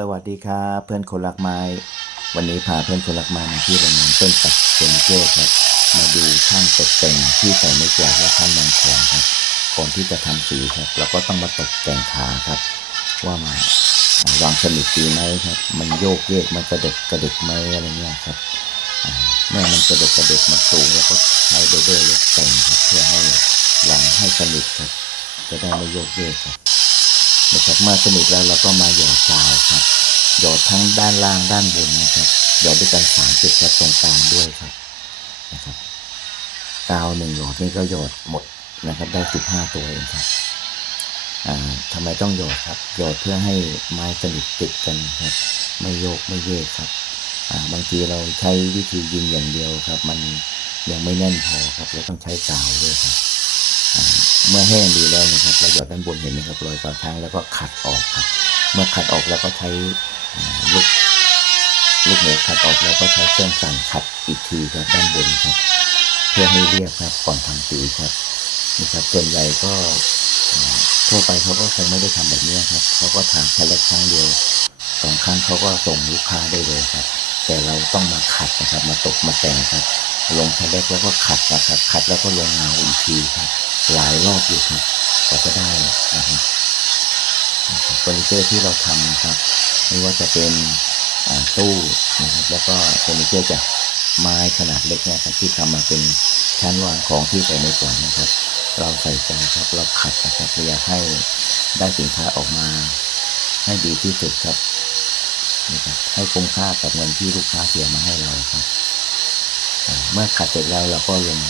สวัสดีครับเพื่อนคนรักไม้ วันนี้พาเพื่อนคนรักไม้มาที่โรงงานต้นตัดเฟอร์นิเจอร์ครับ มาดูช่างตกแต่งที่ใส่ไม้กวาดและช่างวางของครับ ก่อนที่จะทำสีครับเราก็ต้องมาตกแต่งขาครับ ว่ามาวางสนิทดีไหมครับ มันโยกเยกมันกระเดกกระเดกไหมอะไรเงี้ยครับเมื่อมันกระเดกกระเดกมาสูงแล้วก็ใช้เบเดอร์เล็กแต่งครับ เพื่อให้วางให้สนิทครับ จะได้ไม่โยกเยกครับ ครับ เมื่อสนิทแล้วเราก็มาหยอดกาวครับ หยอดทั้งด้านล่างด้านบนนะครับ หยอดด้วยกันสามจุดครับตรงกลางด้วยครับนะครับกาวหนึ่งหยอดนี่ก็หยอดหมดนะครับ ได้สิบห้าตัวเองครับอ่าทำไมต้องหยอดครับ หยอดเพื่อให้ไม้สนิทติดกันครับ ไม่โยกไม่เยกครับอ่าบางทีเราใช้วิธียิงอย่างเดียวครับ มันยังไม่แน่นพอครับเราต้องใช้กาวด้วยครับ เมื่อแห้งดีแล้วนะครับเราหยอดด้านบนเห็นไหมครับรอยต่อทางแล้วก็ขัดออกครับ เมื่อขัดออกแล้วก็ใช้ลูกลูกหมูขัดออกแล้วก็ใช้เครื่องสั่นขัดอีกทีครับด้านบนครับ เพื่อให้เรียบครับก่อนทำสีครับนี่ครับส่วนใหญ่ก็ทั่วไปเขาก็คงไม่ได้ทำแบบนี้ครับเขาก็ทำแค่เล็กครั้งเดียวสองครั้งเขาก็ส่งลูกค้าได้เลยครับ แต่เราต้องมาขัดนะครับ มาตกมาแต่งครับ ลงแค่เล็กแล้วก็ขัดนะครับ ขัดแล้วก็ลงเงาอีกทีครับ หลายรอบอยู่ครับกว่าจะได้นะครับนะครับเฟอร์นิเจอร์ที่เราทำนะครับ ไม่ว่าจะเป็นตู้นะครับ แล้วก็เฟอร์นิเจอร์จากไม้ขนาดเล็กนะครับที่ทำมาเป็นชั้นวางของที่ใส่ในกล่องนะครับ เราใส่ใจครับเราขัดนะครับเราอยากให้ได้สินค้าออกมาให้ดีที่สุดครับนะครับให้คุ้มค่ากับเงินที่ลูกค้าเสียมาให้เราครับ เมื่อขัดเสร็จแล้วเราก็ลง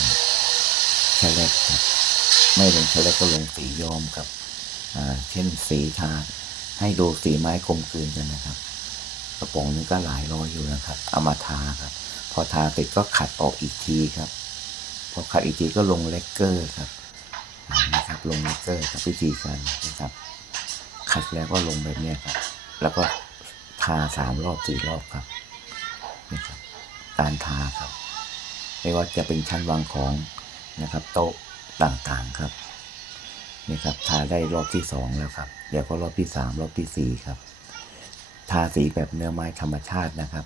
แชเล็กครับ ไม่ลงแล็กก็ลงสีย้อมครับเช่นสีทาให้ดูสีไม้กลมกลืนกันนะครับ กระป๋องนึงก็หลายร้อยอยู่นะครับเอามาทาครับ พอทาเสร็จก็ขัดออกอีกทีครับ พอขัดอีกทีก็ลงเลกเกอร์ครับนะครับลงเลกเกอร์ครับวิธีการนะครับ ขัดแล้วก็ลงแบบนี้ครับ แล้วก็ทาสามรอบสี่รอบครับนี่ครับการทาครับ ไม่ว่าจะเป็นชั้นวางของนะครับ โต๊ะ ต่างๆครับนี่ครับทาได้รอบที่สองแล้วครับ เดี๋ยวก็รอบที่สามรอบที่สี่ครับ ทาสีแบบเนื้อไม้ธรรมชาตินะครับ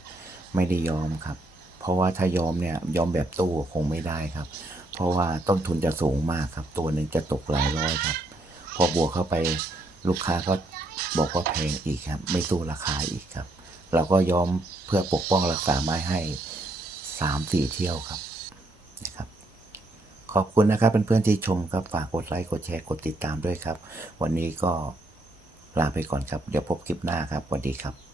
ไม่ได้ย้อมครับ เพราะว่าถ้าย้อมเนี่ยย้อมแบบตู้คงไม่ได้ครับ เพราะว่าต้นทุนจะสูงมากครับ ตัวหนึ่งจะตกหลายร้อยครับ พอบวกเข้าไปลูกค้าก็บอกว่าแพงอีกครับ ไม่ตู้ราคาอีกครับ เราก็ย้อมเพื่อปกป้องรักษาไม้ให้สามสี่เที่ยวครับนะครับ ขอบคุณนะครับเเพื่อนๆที่ชมครับฝากกดไลค์กดแชร์กดติดตามด้วยครับ วันนี้ก็ลาไปก่อนครับ เดี๋ยวพบคลิปหน้าครับสวัสดีครับ